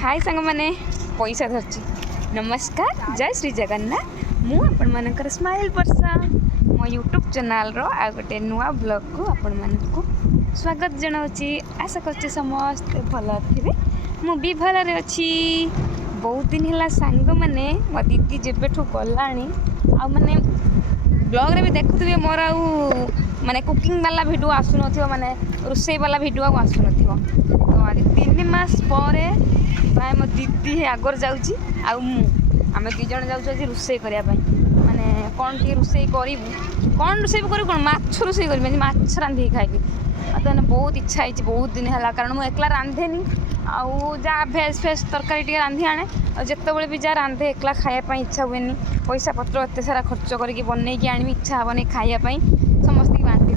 हाय सांग मैंने पैसा धरची नमस्कार जय श्री जगन्नाथ मु आपण मानकर स्माइल पर्सन मो यूट्यूब चैनल रो आ गोटे नुआ ब्लॉग को आपण मानकु स्वागत जनाऊँगी। आशा कर समस्ते भल थे मु भी भल अच्छी। बहुत दिन है सांग मैंने मो दीदी जेबेठू गला आ माने ब्लॉग रे भी देखुवे मोर आउ माने कुकिंग वाला वीडियो आसुन माने रोसई वाला वीडियो आसुन तो आज 3 मास पर प्राय मो दीदी आगर जाऊँगी आम दी जन जाऊँ आज रोसई करने माने कौन टी रोसई करूँ कौन रोसई करूँ कौन माछ रोसई करी माछ रांधि खाइबी मत मैंने बहुत इच्छा है बहुत दिन है कारण मुझे एकला रांधेनी आउ जहाँ भेज फेज तरकारी टे रांधि आने और जिते भी जहाँ रांधे एकला खायापी इच्छा हुए पैसा पत्र एत सारा खर्च करके बनईकि आनी इच्छा हेनी खायापी समस्त बांटी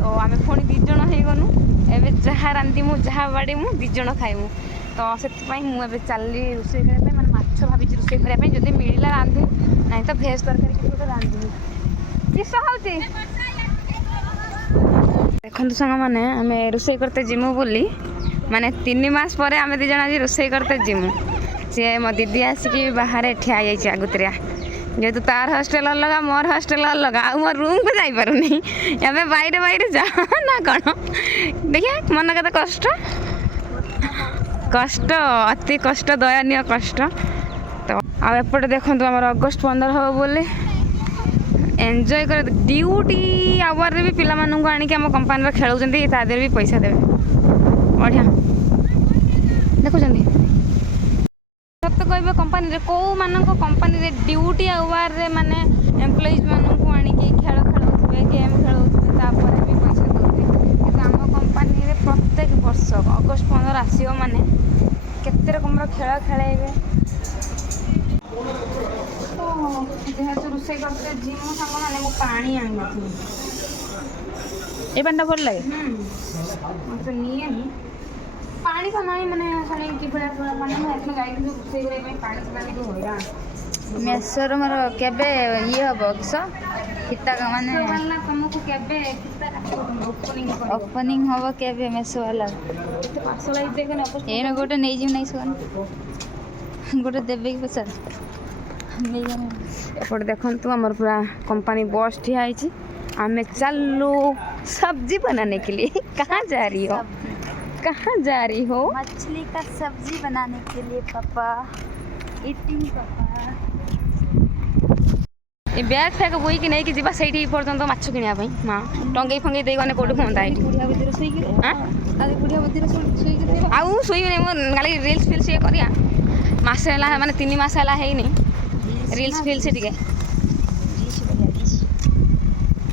तो आम पुणी दीज होगनु एवं जहाँ रांधमु जहाँ बाड़ीमु दीज खाइमु तो से मुझे चली रोसई करने मैंने माछ भावी रोसई करने जब मिलला रांधि ना तो भेज तरकारी किसी गोटे रांधि किस देखो सांग मैंने आम रोसई करते जिमु बोली माने 3 मास पर आम दीज आज रोसई करते जिमु सी मो दीदी आसिक बाहर ठिया जाइए आगुतरिया जेहेतु तार हॉस्टेल अलग मोर हॉस्टेल अलग आ मोर रूम को जापारूनी एवं बाहर जा ना कौन देखिए मन के कष्ट कष्ट अति कष्ट दयनीय कष्ट तो आपटे देखो आम अगस्ट 15 हम बोले एंजॉय कर ड्यूटी आवर रे भी पिला मानू आनिक आम कंपानी खेलुंट तादेर भी पैसा देवे बढ़िया देखुं सत कह कंपानी कौ मान कंपानी ड्यूटी आवर रे माने एम्प्लॉइज मानू आनिक खेल खेलुवे गेम खेलुवे तापर भी पैसा देते कि आम कंपानी प्रत्येक वर्ष अगस्ट 15 आसो माने केते रकम खेल खेलेबे जेहेतु रोसई करते जिमु सांग मैंने पानी आनी ये पानी भल लगे मत नहीं पानी तो नहीं मैंने कि पानी मुझे जाइए रोसई करने पानी तो हईराण मेसर मोर केबे ये हम किस किता माने तुमको केबे ओपनिंग हम केबे मेसो वाला पार्सल देखे एन गोटे नहीं जीव नहीं सोन गोटे देबे कि पचार एपटे देखु आमर पूरा कंपानी बस ठिया आमे चलू सब्जी बनाने के लिए। कहाँ जा रही हो कहाँ जा रही हो? मछली का सब्जी बनाने के लिए पापा ईटिंग पापा ये बैग फैग बोई कि नहीं कि जीवा सेठी पर्यंत माछ किनिया पई मां टंगई फंगई देई गने कोड घंटा एठी बुढ़िया बुद्धि सोई कि हां आदि बुढ़िया बुद्धि सोई कि आउ सोई नै मो गाली रील्स फिल्स ये करिया मास हला माने 3 मास हला हेई नै रील्स फिल्स टिके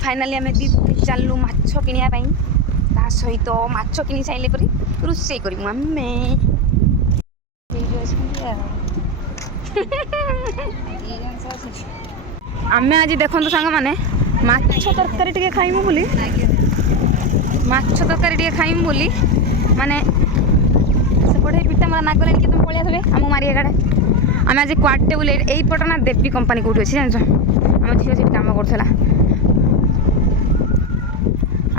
फाइनली आम दी चलू माछ किनिया पई ता सहित माछ किनि साइले परी रोसई करिमु आमे आमे आज देखो सांग मैंने माछ तरकारी टे खाइमु बोली माछ तरकारी टे खाइमु बोली माने सेपटे पिता मोर नागले कि तुम पळिया थबे आम मारिया गाडे आम आज क्वाड टेबल एई पटना देवी कंपनी कोठी अछि जानछ आम झियो से काम करथला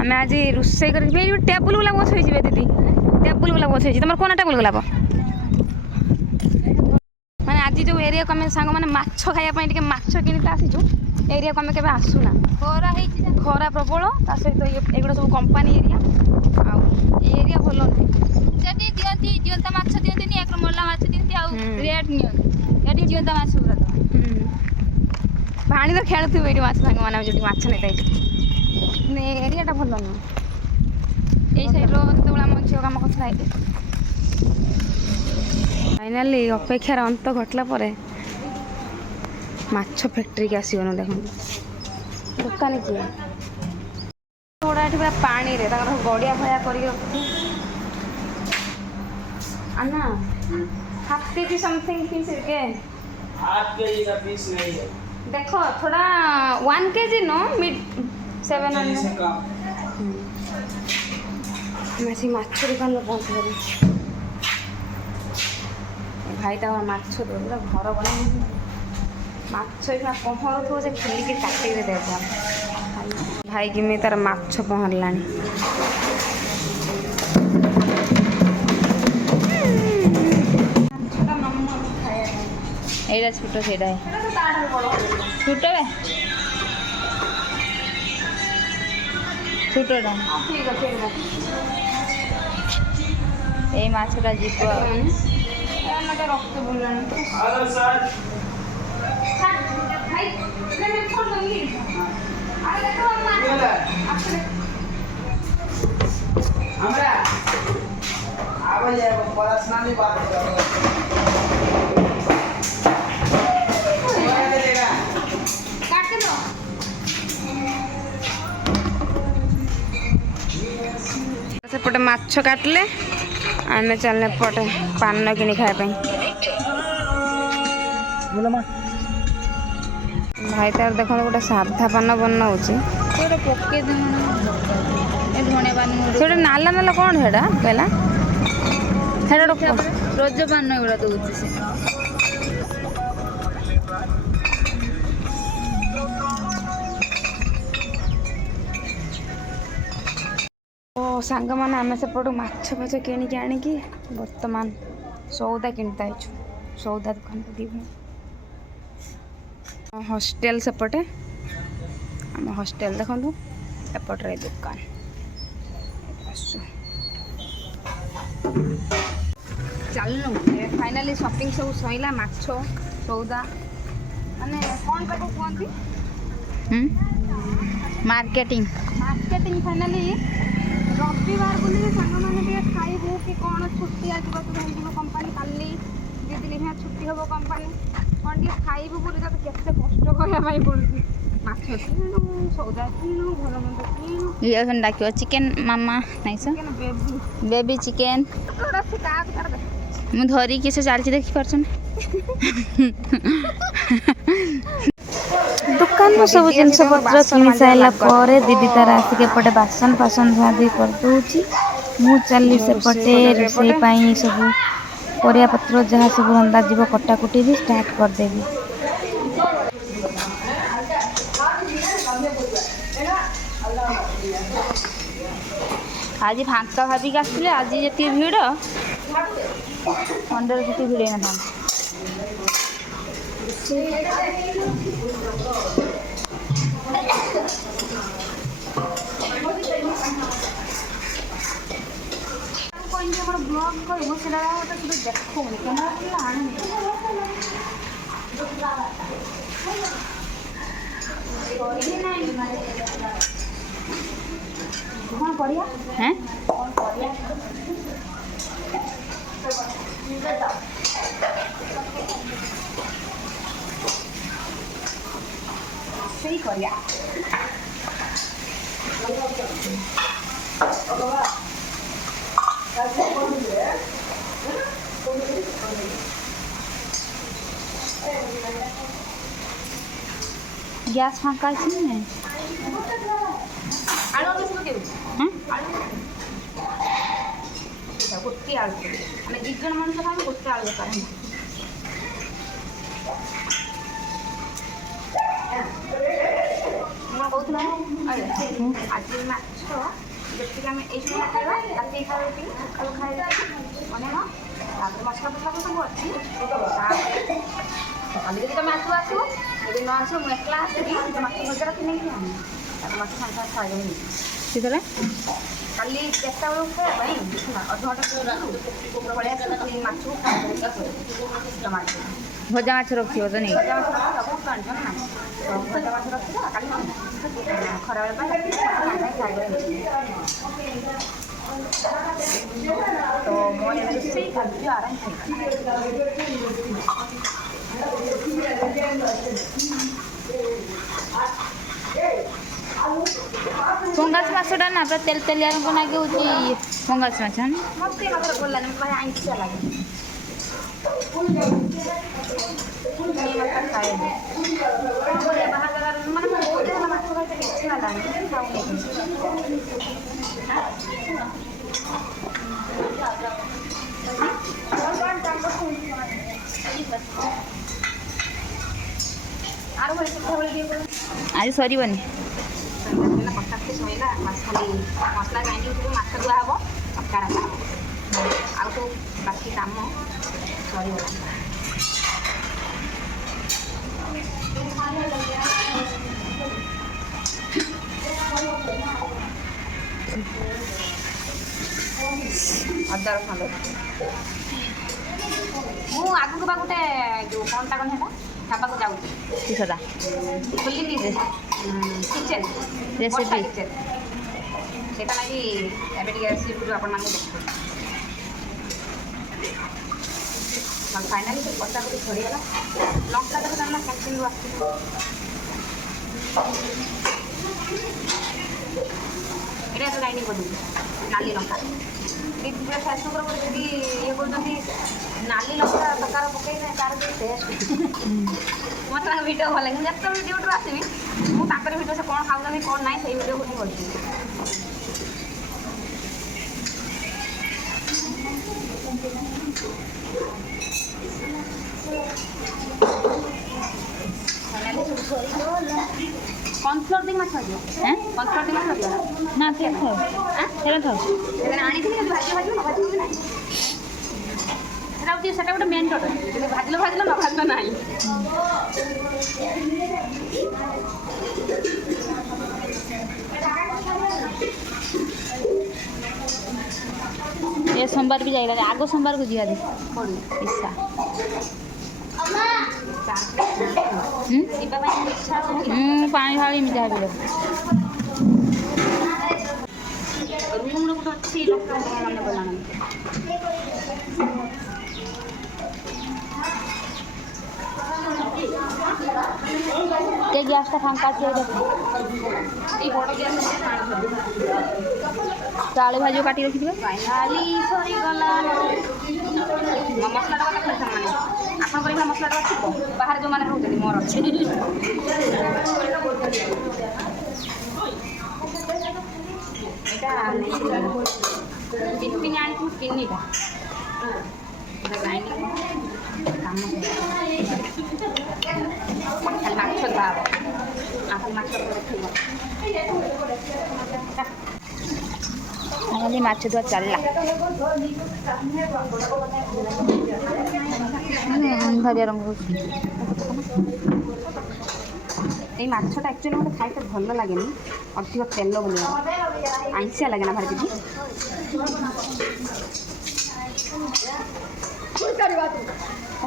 आम आज रोसई कर टेबुल वाला बस होई जिवे दीदी टेबुल वाला बस होई तुम कोना टेबुल वाला माने आज जो एरिया को आम सांग माने माछ खाया पई टिके माछ किनिता आसीजु एरिया को आम केबे आसुना खरा प्रबल ता सहित एगुड़ा सब कंपानी एरिया आ एरिया भल जदी दियंती जीवंत माछ दियंती एक मोला माछ दियंती आ रेट नियंती एडी जीवंत माछ पूरा पानी तो खेलुथु एडी माछ सांग माने जदी माछ नै ताई ने एरियाटा भल न एई साइड रो तबला हम झियो काम करथला एटी फाइनली अपेक्षार अंत घटला परे माछ फैक्ट्री के आसीबन देखो दुकान किए थोड़ा ये पूरा पानी रे गड़िया भया कर अन्ना हाफ केजी समथिंग पीस के हाफ केजी का पीस नहीं है देखो थोड़ा 1 केजी नो मिड 700 से कम मैं माछ दुकान में पहुँच गली भाई तो माछ पूरा घर बना माछ इतना पहर थो से खिलिक काटे देख भाई कि तार माछ पहरला এইটা ছোট সেটাই ছোটটা ছোটটা ঠিক আছে এই মাছটা ଯିବ আমাকে রক্ত বললেন हेलो सर ভাই আমি ফোন করি আরে দেখো আম্মা बोला আসলে हमरा आवे जाए पर्सनली बात करो देगा কাটতে দাও ସେପଟେ ମାଛ କାଟିଲେ ଆମେ ଚାଲିଲେ ଏପଟେ ପାନ କିଣି ଖାଇବା ପାଇଁ बोलो मां ଭାଇ ତାର ଦେଖନ୍ତୁ ଗୋଟେ ସାଧା ପାନ ବନାଉଛି ଗୋଟେ ପକେଇ ଦେବ ଏ ଧଣିଆ ପାନ ସେ ଗୋଟେ ନାଲା ନାଲା କ'ଣ ସେଇଟା କହିଲା ସେଇଟା ଗୋଟେ ରଜ ପାନ ଏଗୁଡ଼ା ଦଉଛି ସେ ଓ ସାଙ୍ଗମାନେ ଆମେ ସେପଟୁ ମାଛ ଫାଛ କିଣିକି ଆଣିକି ବର୍ତ୍ତମାନ ସଉଦା କିଣିତା ହେଇଛୁ ସଉଦା ଦୋକାନକୁ ଯିବୁ ହଷ୍ଟେଲ ସେପଟେ ଆମ ହଷ୍ଟେଲ ଦେଖନ୍ତୁ ଏପଟରେ ଦୋକାନ ଆସୁ ଚାଲୁନୁ ଫାଇନାଲି ସପିଂ ସବୁ ସଇଲା ମାଛ ସଉଦା ମାନେ କ'ଣ ତାକୁ କୁହନ୍ତି ମାର୍କେଟିଂ ମାର୍କେଟିଂ ଫାଇନାଲି ରବିବାର ବୋଲି ସାଙ୍ଗମାନେ ଟିକେ ଖାଇବୁ କି କ'ଣ ଛୁଟି ଆସିବାକୁ ହେଇଯିବ କମ୍ପାନୀ କାଲି 2 ଦିନ ହିଁ ଛୁଟି ହେବ କମ୍ପାନୀ କ'ଣ ଟିକେ ଖାଇବୁ ବୋଲି ତତେ କେତେ କଷ୍ଟ କରିବା ପାଇଁ ପଡ଼ୁଛି ମାଛ କିଣୁ ସଉଦା କିଣୁ ଭଲ ମନ୍ଦ କିଣୁ ଇଏ ଡାକିବ ଚିକେନ ମାମା ନାଇଁ ସା ବେବି ବେବି ଚିକେନ ମୁଁ ଧରିକି ସେ ଚାଲିଛି ଦେଖିପାରୁଛନ୍ତି ଦୋକାନରୁ ସବୁ ଜିନିଷ ପତ୍ର କିଣି ସାରିଲା ପରେ ଦିଦି ତାର ଆସିକି ଏପଟେ ବାସନ ଫାସନ ଧୁଆଧୁଇ କରିଦେଉଛି ମୁଁ ଚାଲିଲି ସେପଟେ ରୋଷେଇ ପାଇଁ ସବୁ ପରିବାପତ୍ର ଯାହା ସବୁ ରନ୍ଧାଯିବ କଟାକୁଟି ବି ଷ୍ଟାର୍ଟ କରିଦେବି ଆଜି ଫାଙ୍କା ଭାବିକି ଆସିଥିଲେ ଆଜି ଯେତିକି ଭିଡ଼ ମନ୍ଦିର ସେତିକି ଭିଡ଼ ହେଇନଥାନ୍ତା ବ୍ଲଗ୍ କରିବୁ ସେଟା ଦେଖୁନି କ୍ୟାମେରା ଆଣୁନି କ'ଣ କରିବା হ্যাঁ ସେଇ କରିବା গ্যাস ফাঁকা আছে না ଆଳୁ ଆମେ ସବୁ ଦେବୁ হ্যাঁ ଗୋଟିଏ ଆଳୁ ଆମେ 2 ଜଣ ମଣିଷ ପାଇଁ ଗୋଟେ ଆଳୁ ଦରକାର ହେଲା ମୁଁ କହୁଥିଲା ଆଜି ମାଛ ଯେତିକି ଆମେ ଏଇସବୁ ଖାଇବା ରାତି ଖାଇବା ଯେତିକି ସକାଳୁ ଖାଇବା ମାନେ ତାପରେ ମସଲା ଫସଲା ସବୁ ଅଛି କାଲି ଯଦି ତମେ ଆସିବ ଆସିବ ଯଦି ନ ଆସିବ ମୁଁ ଏକଲା ଆସିବି ମାଛ ଭଜା ରଖି ନେଇକି ଆଣିବି ତାପରେ ମାଛ ସାଙ୍ଗେ ସାଙ୍ଗେ ଖାଇବା ହେଇଯିବ କେତେବେଳେ କାଲି 4ଟା ବେଳକୁ ଖାଇବା ପାଇଁ ହେଲା ଅଧଘଣ୍ଟା ପୂର୍ବରୁ ପଳେଇ ଆସିବ ସେଇ ମାଛକୁ ଟମାଟୋ ଭଜା ମାଛ ରଖିବ ତ ନେଇ ଭଜା ମାଛ ସବୁ ଜାଣିଛ ନା ଭଜା ମାଛ ରଖିଦେବା କାଲି ଖରାବେଳେ ପାଇଁ ସାଙ୍ଗେ ଖାଇବା ତ ମୋ ରୋଷେଇ କାର୍ଯ୍ୟ ଆରମ୍ଭ ପଙ୍ଗାସ ମାଛଟା ନା ପୁରା ତେଲ ତେଲିଆ ରଙ୍ଗ ନାଗି ହେଉଛି ପଙ୍ଗାସ ମାଛ ନା ମୋତେ ଏ ମାଛଟା ଭଲ ଲାଗେ ଭାଇ ଆଇଁଷିଆ ଲାଗେ ଖାଏନି ବାହାର ଜାଗାରେ ମାନେ ମୁଁ ବହୁତ ଦିନ ମାଛ ଖାଇତେ ଇଚ୍ଛା ହେଲାଣି ଖାଉନି ଆର ଭଳି ସେତେବେଳେ ଟିକେ ଆଜି ସରିବନି କଟାକୁ ଶୋଇଲା ଖାଲି ମସଲା ଗ୍ରାଇଣ୍ଡିଙ୍ଗ ସବୁ ମାଛ ଧୁଆ ହେବ ତରକାରୀ ହେବ ଆଉ ସବୁ ବାକି କାମ ସରିଗଲା ଅଦା ରସୁଣ ମୁଁ ଆଗକୁ ବା ଗୋଟେ ଯେଉଁ କ'ଣଟା କ'ଣ ସେଟା ଖାଇବାକୁ ଯାଉଛି କିସଟା ଖୋଲିନି କିଚେନ୍ ରେସିପି କିଚେନ୍ ସେଇଟା ଲାଗି ଏବେ ଟିକେ ରେସିପିରୁ ଆପଣମାନଙ୍କୁ ଦେଖୁଛୁ ଫାଇନାଲି ସେ କଟା କରି ଛଡ଼ିଗଲା ଲଙ୍କା ତାକୁ ଜାଣିଲା କ୍ୟାଣ୍ଟିନ୍ରୁ ଆସିଥିଲା ଏଇଟା ତ ଲାଇନିଂ କରିଦେବି ନାଲି ଲଙ୍କା ଏ ଦୁଇଟା ଶାଶୁଙ୍କର ଗୋଟେ ଯଦି ଇଏ କରୁଛନ୍ତି ନାଲି ଲଙ୍କା ତରକାର ପକେଇଲେ ତାର ଯେଉଁ ଟେଷ୍ଟ ମୋତେ ତାଙ୍କ ଭିଡ଼ିଓ ଭଲ ଲାଗେ ଯେତେବେଳେ ଭିଡ଼ିଓଠୁ ଆସିବି ମୁଁ ତାଙ୍କର ଭିଡ଼ିଓ ସେ କ'ଣ ଖାଉଛନ୍ତି କ'ଣ ନାହିଁ ସେଇ ଭିଡ଼ିଓ ହିଁ କରିଛି କର୍ଣ୍ଣଫ୍ଲୋର ଦେଇକି ମାଛ ଆସିବ କର୍ଣ୍ଣଫ୍ଲୋର ଦେଇକି ମାଛ ଆସିବ ନା ସେ ଥାଉ ସେଟା ଥାଉ ଆଣିଥିଲି ଭାଜି ଭାଜିବ ନ ଭାଜିବ ନାହିଁ ସେଟା ଗୋଟେ ମେନ୍ ଟଟ୍ ଯଦି ଭାଜିଲ ଭାଜିଲ ନ ଭାଜିଲ ନାହିଁ ଏ सोमवार भी जाएगा आगो सोमवार को जिया दे इच्छा पानी ढाली मिठा भी ରୁମ୍ରେ ଗୋଟେ ଅଛି ଲୋକଙ୍କ ମନେ ଗଲାଣି के गैस टा फांका अच्छे এই বড় গ্যাস चाली भाजी काटी रखी थे ফাইনালি ସରିଗଲା ମସଲାଟା କଥା ଖାଇଥାନ୍ତି ମାନେ ଆପଣଙ୍କର ଏଇଭଳିଆ ମସଲାଟା ଅଛି ତ ବାହାରେ ଯେଉଁମାନେ ରହୁଛନ୍ତି ମୋର ଅଛି ଏଇଟା ଟିଫିନ୍ ଆଣିଥିବୁ ତିନିଟା କାମ ଖାଲି ମାଛ ଧୁଆ ହବ ଆପଣ ମାଛ ଦେଖିବ खाली माछ धुआ चलला धरिया रंग এই ମାଛଟା ଆକ୍ଚୁଆଲି ମୋତେ ଖାଇତେ ଭଲ ଲାଗେନି ଅଧିକ ତେଲ ବୋଲି ଆଇଁଷିଆ ଲାଗେ ନା ଭାରି ଦିଦି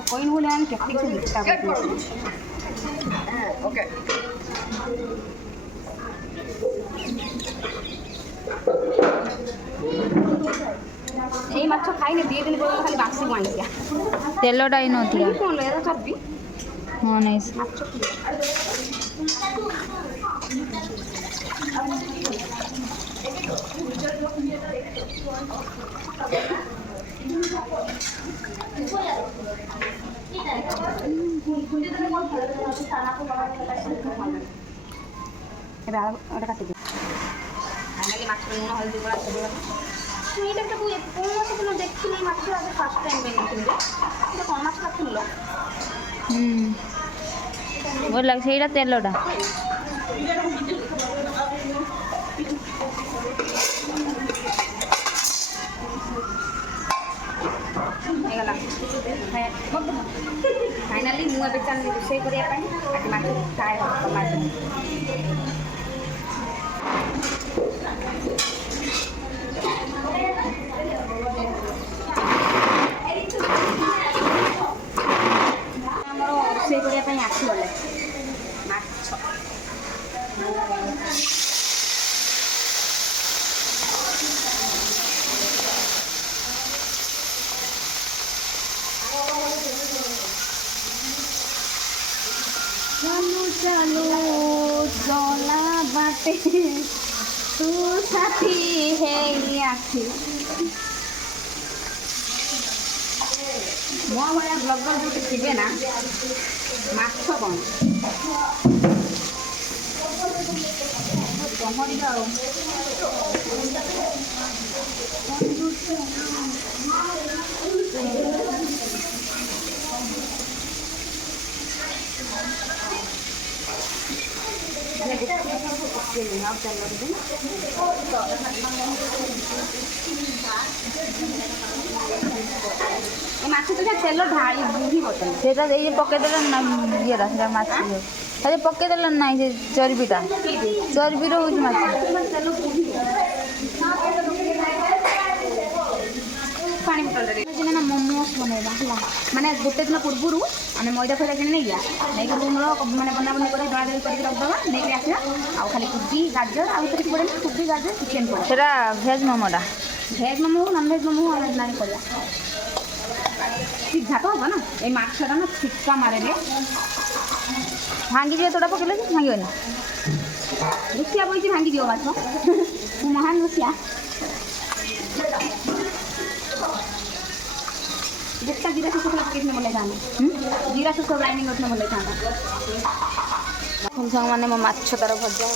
କହିନି ବୋଲି ଆମେ କେତେ କିଛି ବିସ୍ତା ଓକେ এই ମାଛ ଖାଇନି 2 ଦିନ ପର୍ଯ୍ୟନ୍ତ ଖାଲି ବାସିକୁ ଆଇଁଷିଆ ତେଲଟା ହିଁ ନଥିଲା କ'ଣ ଏରା ଚର୍ବି ହଁ ନାଇଁ ମାଛ ଏବେ ଆଉ କାଟିଦିଅ ଫାଇନାଲି ମାଛ ଲୁଣ ହଳଦୀ ଗୁଡ଼ା ସବୁ ମୁଁ ଏଇଟା ତାକୁ କୌଣସି ଦିନ ଦେଖିଲି ମାଛ ଆଜି ଫାର୍ଷ୍ଟ ଟାଇମ୍ ବନେଇଥିଲି ଯେ କ'ଣ ମାଛ କାଟିଲ ଭଲ ଲାଗେ ସେଇଟା ତେଲଟା ହେଇଗଲା ଫାଇନାଲି ମୁଁ ଏବେ ଚାଲିଲି ରୋଷେଇ କରିବା ପାଇଁ ଆଜି ମାଛ ଫ୍ରାଏ ହେବ ଟମାଟୋ ଆମର ରୋଷେଇ କରିବା ପାଇଁ ଆସିଗଲେ ମାଛ ଚାଲୁ ଚାଲୁ ଚଲା ବାଟେ ତୁ ସାଥୀ ହେଇ ଆସି ମୋ ଭଳିଆ ବ୍ଲଗର ଯୋଉଠି ଥିବେ ନା ମାଛ କ'ଣ ପହଁରିବା ଆଉ ମାଛ ତ ତେଲ ଢାଳି ବୁଝିବ ସେଟା ଦେଇ ପକେଇଦେଲେ ଇଏଟା ସେଟା ମାଛ अरे पकेदेल ना से चर्बीटा चर्बीर हूँ माछ पानी बोतल ना मोमोस बनवा है माने गोटे दिन पूर्व आम मैदा फैदा कि नहीं नहीं रूम मैंने बना बना कर दौड़ा दौड़ी करके रखदेवा नहीं आसवा आउ खाली कोबी गाजर आउ तो किसी पड़े कोबी गाजर चिकेन पड़े सेटा भेज मोमोटा भेज मोमो नन भेज मोमो ना पड़ा सीधा तो हम ना ये माछटा ना छिटका मारे भांगी दिए तोड़ा पकेले भांगी रुसिया बोलती भांगी दियो माछ महान रुसिया जितना जीरा से सब कितने बोले जाना जीरा से सब ग्राइंडिंग करने बोले जाना साग मैंने मो माछ तार भजा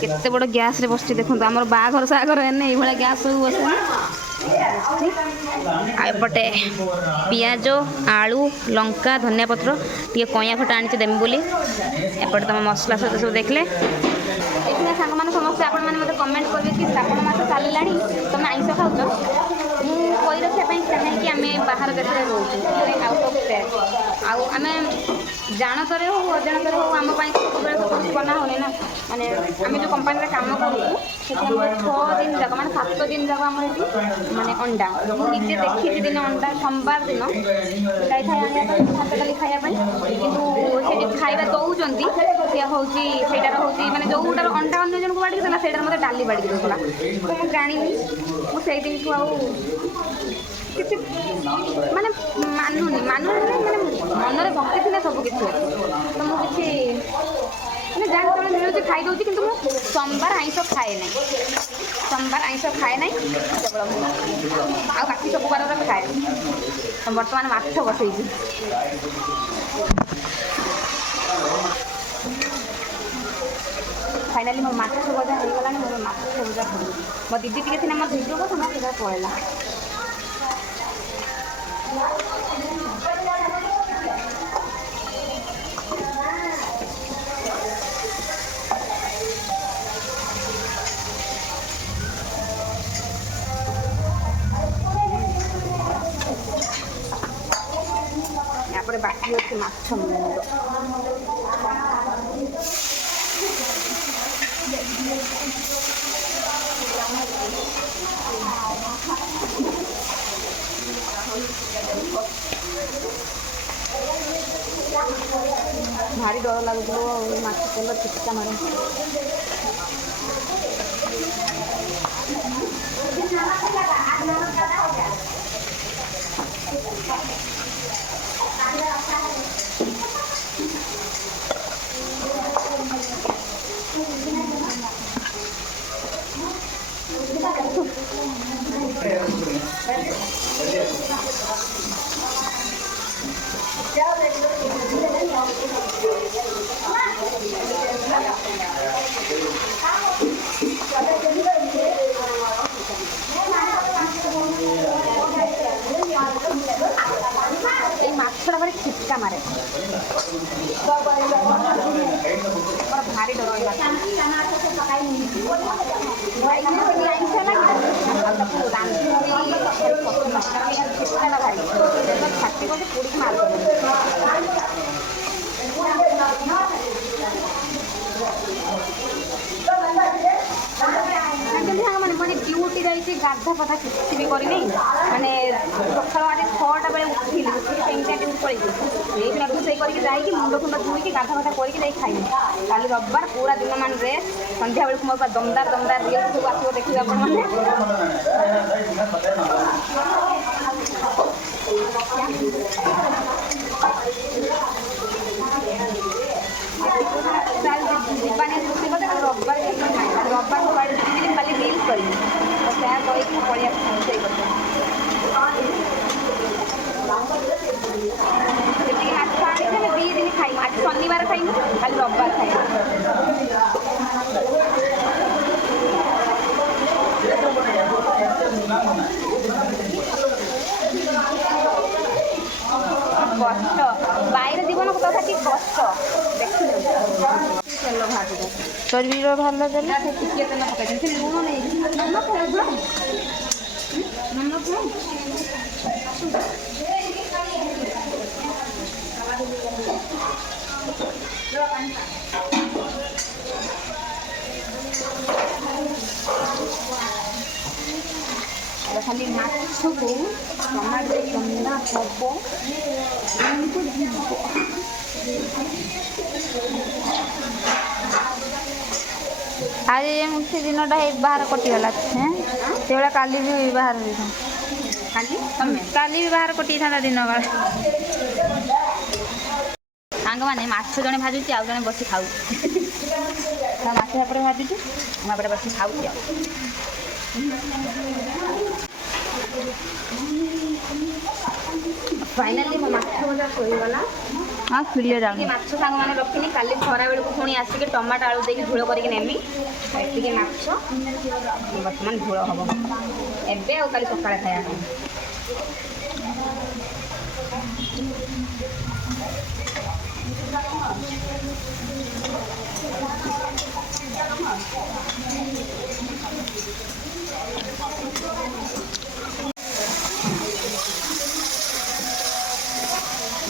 केते बड़ गैस रे बसची देखो आम बाघर सागर एने ये गैस सब बस एपटे पियाज आलू लंका धनिया पत्र टे कइया खटा आनी देमी बोली एपटे तुम मसला सहित सब देखले देखिए सांग मैंने समस्त आपण मैंने मत कमेंट करेंगे कि श्रावण मास चलला तुम आइंस खाऊ मुझे रखापी चाहे कि आम बाहर देश में रोचे आउट ऑफ स्टेट आम जानतर हो अजाणतर हो आम सब बना होने ना माने आम जो कंपानी काम करूँ 6 दिन जाक मैंने 7 दिन जाक आम माने अंडा निजे देखी दिन अंडा सोमवार दिन गाई खाया भात डाली खायापी कि खाଇବା दौरान सी हूँ सहीटार हूँ मैंने जोटार अंडा अन्य जन को बाड़ी देला से मतलब डाली बाड़ी देला तो मुझे जानी मुझे दिन को किसी माने मानुनी माने मनरे भक्ति थी सब किसी तो मुझे मैंने जहाँ जो मिलूँ खाई दूसरी कि सोमवार आइंस खाए ना सोमवार आइंस खाए ना केवल आ बाकी सब बार खाए तो बर्तमान माछ बसई फाइनाली मो माछ भजा हो गला मोर माछ भजा मो दीदी टे थी मो भिडियो को समझ पड़ेगा यहाँ बाकी अच्छे माछ मुंड भारी डर लगुल माछ तेल चिटका मारे माछड़ा भारी छिटका मारे भारी डर छाती को पूरी मार मैंने ड्यूटी जाइए गाधा पथा किसी भी करनी मैंने सकाल आज 6टा बेले उठिली 3टा ड्यूटी पड़ी रोषे करके मुंड फुंड धोईकी गाधा पथा करके खाई काली रविवार पूरा दिन मान रेस्ट संध्या बेलू मोर दमदार दमदार रियल सब आसो देखिए जीवानी रोषे करते रविवार रविवार खाली रिल्स करी तो क्या कहीं पड़िया माछ आनी 2 दिन खाई आज शनिवार खाइनु खाली रविवार खाई कष्ट बाहर जीवन कथा कि कष्ट देखिए तेल भात चर्बी बाहर देले ଟିକେ ତେଲ ପକାଇଛନ୍ତି ଲୁଣ ନେଇ ନମକ ଖାଇବ ନମକ ଖାଲି ମାଛକୁ ଟମାଟୋ ଚନ୍ଦା ହବ ଏମିତି ଯିବ। ଆଜି ଯେମିତି ଦିନଟା ହେଇ ବାହାର କଟିଗଲା ସେଇଭଳିଆ କାଲି ବି ବାହାର ଦେଇଥାନ୍ତା। କାଲି ତମେ କାଲି ବି ବାହାର କଟିଯାଇଥାନ୍ତା ଦିନ କାଳ। ସାଙ୍ଗମାନେ ମାଛ ଜଣେ ଭାଜୁଛି ଆଉ ଜଣେ ବସି ଖାଉଛି। ତା ମାଛ ଏପଟେ ଭାଜୁଛି ମୁଁ ଏପଟେ ବସି ଖାଉଛି ଆଉ। ଫାଇନାଲି ମୋ ମାଛ ଭଜା ଶୋଇଗଲା। ହଁ କ୍ଲିୟର ଟିକେ ମାଛ ସାଙ୍ଗମାନେ ରଖିନି, କାଲି ଖରାବେଳକୁ ପୁଣି ଆସିକି ଟମାଟୋ ଆଳୁ ଦେଇକି ଝୋଳ କରିକି ନେମି। ଏତିକି ମାଛ ବର୍ତ୍ତମାନ ଝୋଳ ହବ ଏବେ ଆଉ କାଲି ସକାଳେ ଖାଇବା ପାଇଁ।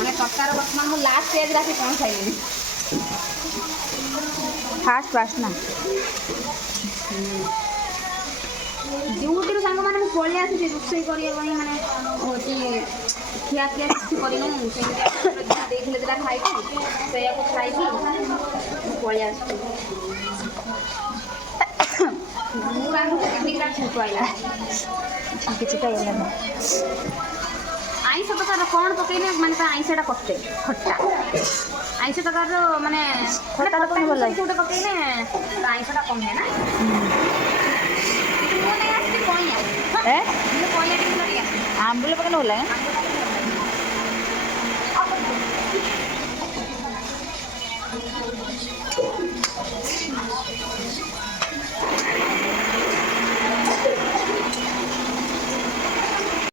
ମାନେ ତରକାରୀ ବର୍ତ୍ତମାନ ମୁଁ ଲାଷ୍ଟ ଷ୍ଟେଜ୍ରେ ଆସି ପହଞ୍ଚାଇଲିଣି। ଫାଷ୍ଟ ବାସ୍ନା। ଡ୍ୟୁଟିରୁ ସାଙ୍ଗମାନେ ମୁଁ ପଳେଇ ଆସିଛି ରୋଷେଇ କରିବା ପାଇଁ, ମାନେ ହେଉଛି ଖିଆ କିଛି କରିନୁ। ସେମିତି ଦେଇଥିଲେ ଦିଟା ଖାଇକି ସେଇଆକୁ ଖାଇକି ମୁଁ ପଳେଇ ଆସିଛି। ମୁଁ ରାନ୍ଧୁଛି ଦିଦିଟା ଛୁଙ୍କ ଆଇଲା। କିଛି ଖାଇଗଲା ନା। ଆଇଁଷ ତରକାରୀର କ'ଣ ପକେଇଲେ ମାନେ ତା ଆଇଁଷଟା କଟେ ଖଟା। ଆଇଁଷ ତରକାରୀର ମାନେ ଖଟା ଖଟା ଭଲ ଲାଗେ। ଗୋଟେ ପକେଇଲେ ତା ଆଇଁଷଟା କମେ ନା। ମୁଁ ନେଇ ଆସିଛି କଇଁଆ। ଏ ମୁଁ କଇଁଆ ଟିକେ ନେଇ ଆସିଛି। ଆମ୍ବୁଲ ପକେଇଲେ ଭଲ ଲାଗେ।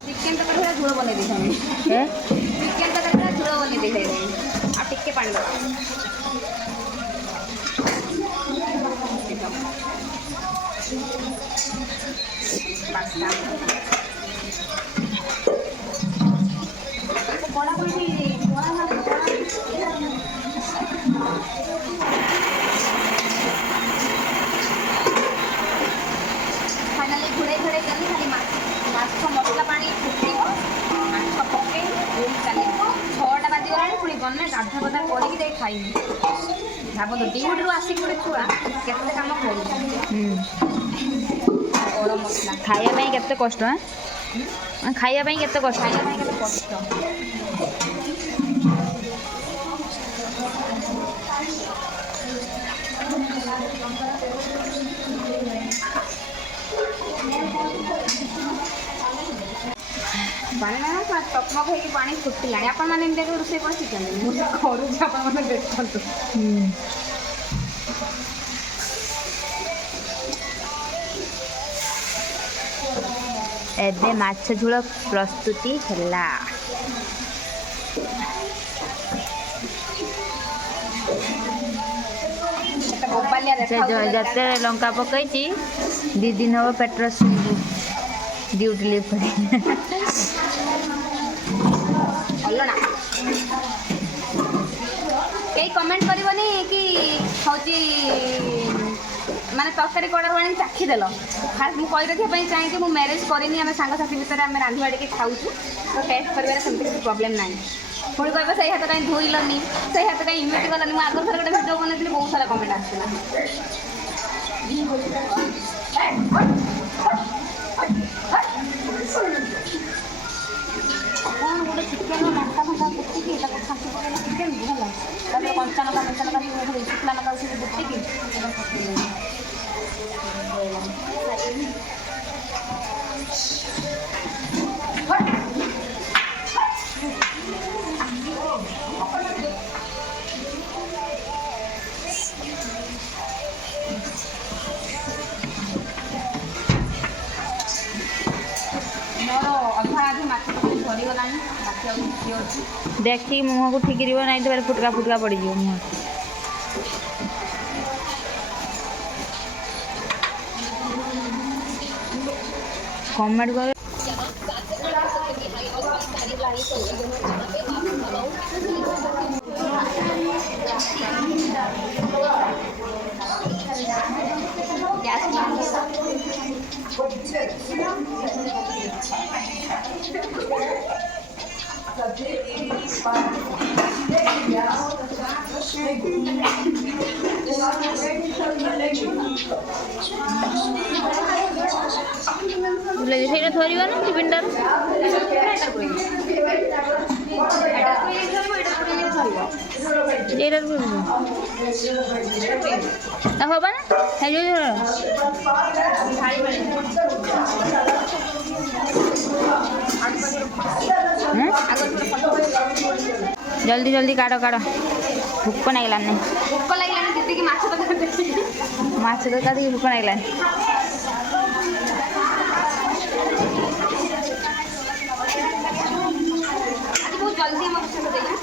ଚିକେନ୍ ତରକାରୀ ଭଳିଆ ଝୋଳ ବନେଇ ଦେଇଥାନ୍ତି। ଚିକେନ୍ ତରକାରୀ ଭଳିଆ ଝୋଳ ବନେଇ ଦେଇଥାନ୍ତି। ଆଉ ଟିକେ ପାଣି ଦେବା। ବାସ୍ନା। କଡ଼ା କରିକି କଡ଼ା ମାଛ ଫାଇନାଲି ଘୋଡ଼େଇ ଦେଲି। ଖାଲି ମାଛ ମସଲା ପାଣି ଫୁଟିବ, ମାଛ ପକେଇ ଚାଲିବ। 6ଟା ବାଜିଗଲାଣି, ପୁଣି ଗଲେ ଗାଧା ପାଧା କରିକି ଯାଇ ଖାଇବି। ଭାବନ୍ତୁ ଡ୍ୟୁଟିରୁ ଆସିକି ଗୋଟେ ଛୁଆ କେତେ କାମ କରୁଛି। ଗରମ ମସଲା ଖାଇବା ପାଇଁ କେତେ କଷ୍ଟ। ଖାଇବା ପାଇଁ କେତେ କଷ୍ଟ। ଖାଇବା ପାଇଁ କେତେ କଷ୍ଟ। ପାଣି ନା ଟକମକ ହେଇକି ପାଣି ଫୁଟିଲାଣି। ଆପଣମାନେ ଏମିତି ରୋଷେଇ କରି ଶିଖନ୍ତି? ମୁଁ କରୁଛି, ଆପଣମାନେ ଦେଖନ୍ତୁ। ଏବେ ମାଛ ଝୋଳ ପ୍ରସ୍ତୁତି ହେଲା। ବୋବାଲିଆ ଦେଖାଯାଉଛି। ଯେତେ ଲଙ୍କା ପକେଇଛି 2 ଦିନ ହବ ପେଟର ସୁଙ୍ଗୁ ଡ୍ୟୁଟି ଲିଭ୍ କରି। ଅଲଣା କେହି କମେଣ୍ଟ କରିବନି କି ହେଉଛି ମାନେ ତରକାରୀ କଡ଼ାରୁ ଆଣିକି ଚାଖିଦେଲ। ଫାଷ୍ଟ ମୁଁ କହି ରଖିବା ପାଇଁ ଚାହିଁକି ମୁଁ ମ୍ୟାରେଜ୍ କରିନି, ଆମେ ସାଙ୍ଗସାଥି ଭିତରେ ଆମେ ରାନ୍ଧିବା ଟିକେ ଖାଉଛୁ, ତ ଟେଷ୍ଟ କରିବାରେ ସେମିତି କିଛି ପ୍ରୋବ୍ଲେମ୍ ନାହିଁ। ପୁଣି କହିବ ସେଇ ହାତ କାହିଁ ଧୋଇଲନି, ସେଇ ହାତ କାହିଁ ଇମିତି କଲନି। ମୁଁ ଆଗରୁ ଥରେ ଗୋଟେ ଭିଡ଼ିଓ ବନେଇଥିଲି, ବହୁତ ସାରା କମେଣ୍ଟ ଆସିଥିଲା। କ'ଣ ଗୋଟେ ଚିକେନ୍ ଲଙ୍କା ଫଙ୍କା କୁଟିକି ତାକୁ ଛାଞ୍ଚି ପକେଇଲେ ଚିକେନ୍ ଭଲ। ତାପରେ କଞ୍ଚା ଲଙ୍କା ଶୁଖିଲା ଲଙ୍କା ସବୁ କୁଟିକି ତାକୁ ପକେଇଲେ ମୋର ଅଧା ଅଧି ମାଛ ଝରିଗଲାଣି, ବାକି ଆଉ କିଛି ଅଛି। ଦେଖିକି ମୁହଁକୁ ଠିକିରିବ, ନାଇଁ ତ ଫୁଟକା ଫୁଟକା ପଡ଼ିଯିବ ମୁହଁ। କମେଣ୍ଟ କର। ଗ୍ୟାସ୍ ସେଇଟା ଧରିବ ନା ଟିଫିନଟା এইটার হবা না ଜଲ୍ଦି ଜଲ୍ଦି କାଢ଼ କାଢ଼ ଭୋକ ଲାଗିଲାନି ଭୋକ ଲାଗିଲାନି ଯେତିକି ମାଛ ତରକାରୀ ଦେଖିକି ମାଛ ତରକାରୀ ଭୋକ ଲାଗିଲାନି ଆଜି ବହୁତ ଜଲ୍ଦି ଆମ ରୋଷେଇ କରିଦେଇଛୁ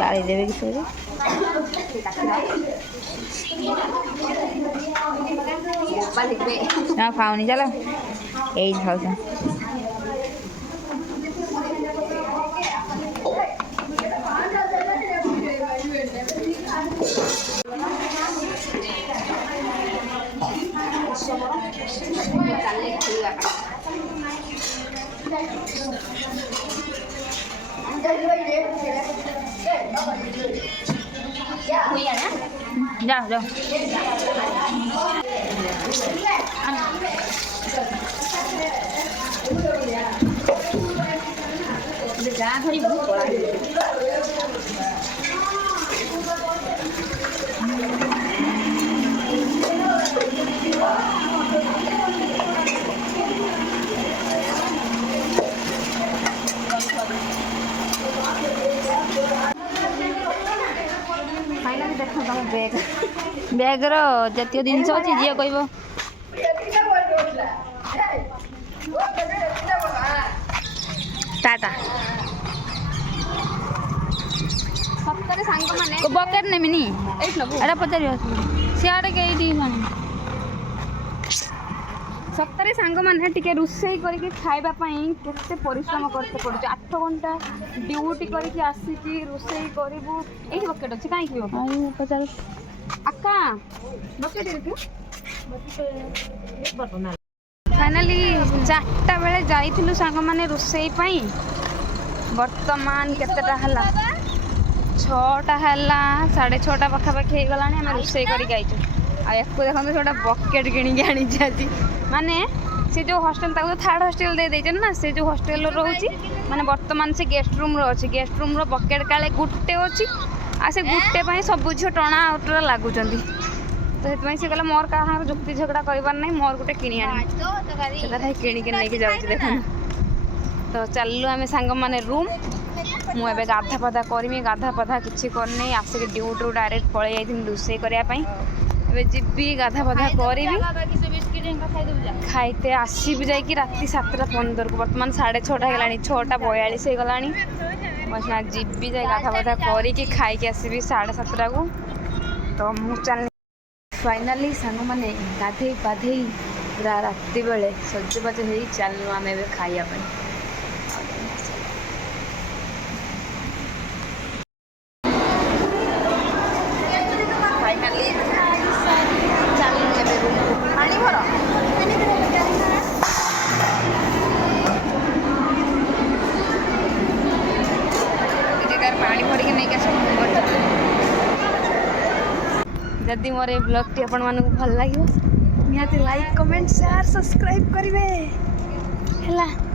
ଗାଳି ଦେବେ କି ସବୁ ନା ଖାଉନି ଚାଲ ଏଇ ଖାଉଛ যাও যাও যা ধরিବୁ ବ୍ୟାଗ୍ର ଜାତୀୟ ଜିନିଷ ଅଛି ଝିଅ କହିବ ଟାଟା ସତରେ ସାଙ୍ଗମାନେ ବକେଟ୍ ନେମିନି ଏଇଠି ନବୁ ଏଇଟା ପଚାରିବ ସିଆଡ଼େ କେଇଠି ସତରେ ସାଙ୍ଗମାନେ ଟିକେ ରୋଷେଇ କରିକି ଖାଇବା ପାଇଁ କେତେ ପରିଶ୍ରମ କରତେ ପଡ଼ୁଛି 8 ଘଣ୍ଟା ଡ୍ୟୁଟି କରିକି ଆସିକି ରୋଷେଇ କରିବୁ ଏଇଠି ବକେଟ୍ ଅଛି କାହିଁକି ବକେଟ୍ ପଚାରୁ ଆକା ବକେଟ୍ ଏଇଠି ଫାଇନାଲି 4ଟା ବେଳେ ଯାଇଥିଲୁ ସାଙ୍ଗମାନେ ରୋଷେଇ ପାଇଁ ବର୍ତ୍ତମାନ କେତେଟା ହେଲା 6ଟା ହେଲା 6:30 ପାଖାପାଖି ହେଇଗଲାଣି ଆମେ ରୋଷେଇ କରିକି ଆଇଛୁ ଆଉ ୟାକୁ ଦେଖନ୍ତୁ ସେଟା ବକେଟ୍ କିଣିକି ଆଣିଛି ଆଜି ମାନେ ସେ ଯେଉଁ ହଷ୍ଟେଲ ତାକୁ ଥାର୍ଡ଼ ହଷ୍ଟେଲ ଦେଇଦେଇଛନ୍ତି ନା ସେ ଯେଉଁ ହଷ୍ଟେଲରେ ରହୁଛି ମାନେ ବର୍ତ୍ତମାନ ସେ ଗେଷ୍ଟ ରୁମ୍ରେ ଅଛି ଗେଷ୍ଟ ରୁମ୍ର ବକେଟ୍ କାଳେ ଗୋଟେ ଅଛି ଆଉ ସେ ଗୋଟେ ପାଇଁ ସବୁ ଝିଅ ଟଣା ଆଉଟରା ଲାଗୁଛନ୍ତି ତ ସେଥିପାଇଁ ସେ କହିଲା ମୋର କାହା ସାଙ୍ଗରେ ଯୁକ୍ତି ଝଗଡ଼ା କରିବାର ନାହିଁ ମୋର ଗୋଟେ କିଣି ଆଣି ସେଟା କିଣିକି ନେଇକି ଯାଉଛି ଦେଖନ୍ତୁ ତ ଚାଲିଲୁ ଆମେ ସାଙ୍ଗମାନେ ରୁମ୍ ମୁଁ ଏବେ ଗାଧା ପାଧା କରିମି ଗାଧା ପାଧା କିଛି କରିନି ଆସିକି ଡ୍ୟୁଟିରୁ ଡାଇରେକ୍ଟ ପଳେଇ ଯାଇଥିଲି ରୋଷେଇ କରିବା ପାଇଁ ଏବେ ଯିବି ଗାଧା ପାଧା କରିବି ଖାଇତେ ଆସିବି ଯାଇକି ରାତି 7:15କୁ ବର୍ତ୍ତମାନ 6:30 ହେଇଗଲାଣି 6:42 ହେଇଗଲାଣି ମୁଁ ଯିବି ଯାଇ ଗାଧା ପାଧା କରିକି ଖାଇକି ଆସିବି 7:30କୁ ତ ମୁଁ ଚାଲି ଫାଇନାଲି ସାଙ୍ଗମାନେ ଗାଧେଇ ପାଧେଇ ପୁରା ରାତି ବେଳେ ସଜବାଜ ହେଇ ଚାଲିଲୁ ଆମେ ଏବେ ଖାଇବା ପାଇଁ जदि मोर ये ब्लॉग टी आपण मानक भल लगे निहाती लाइक कमेंट शेयर सब्सक्राइब करेंगे है।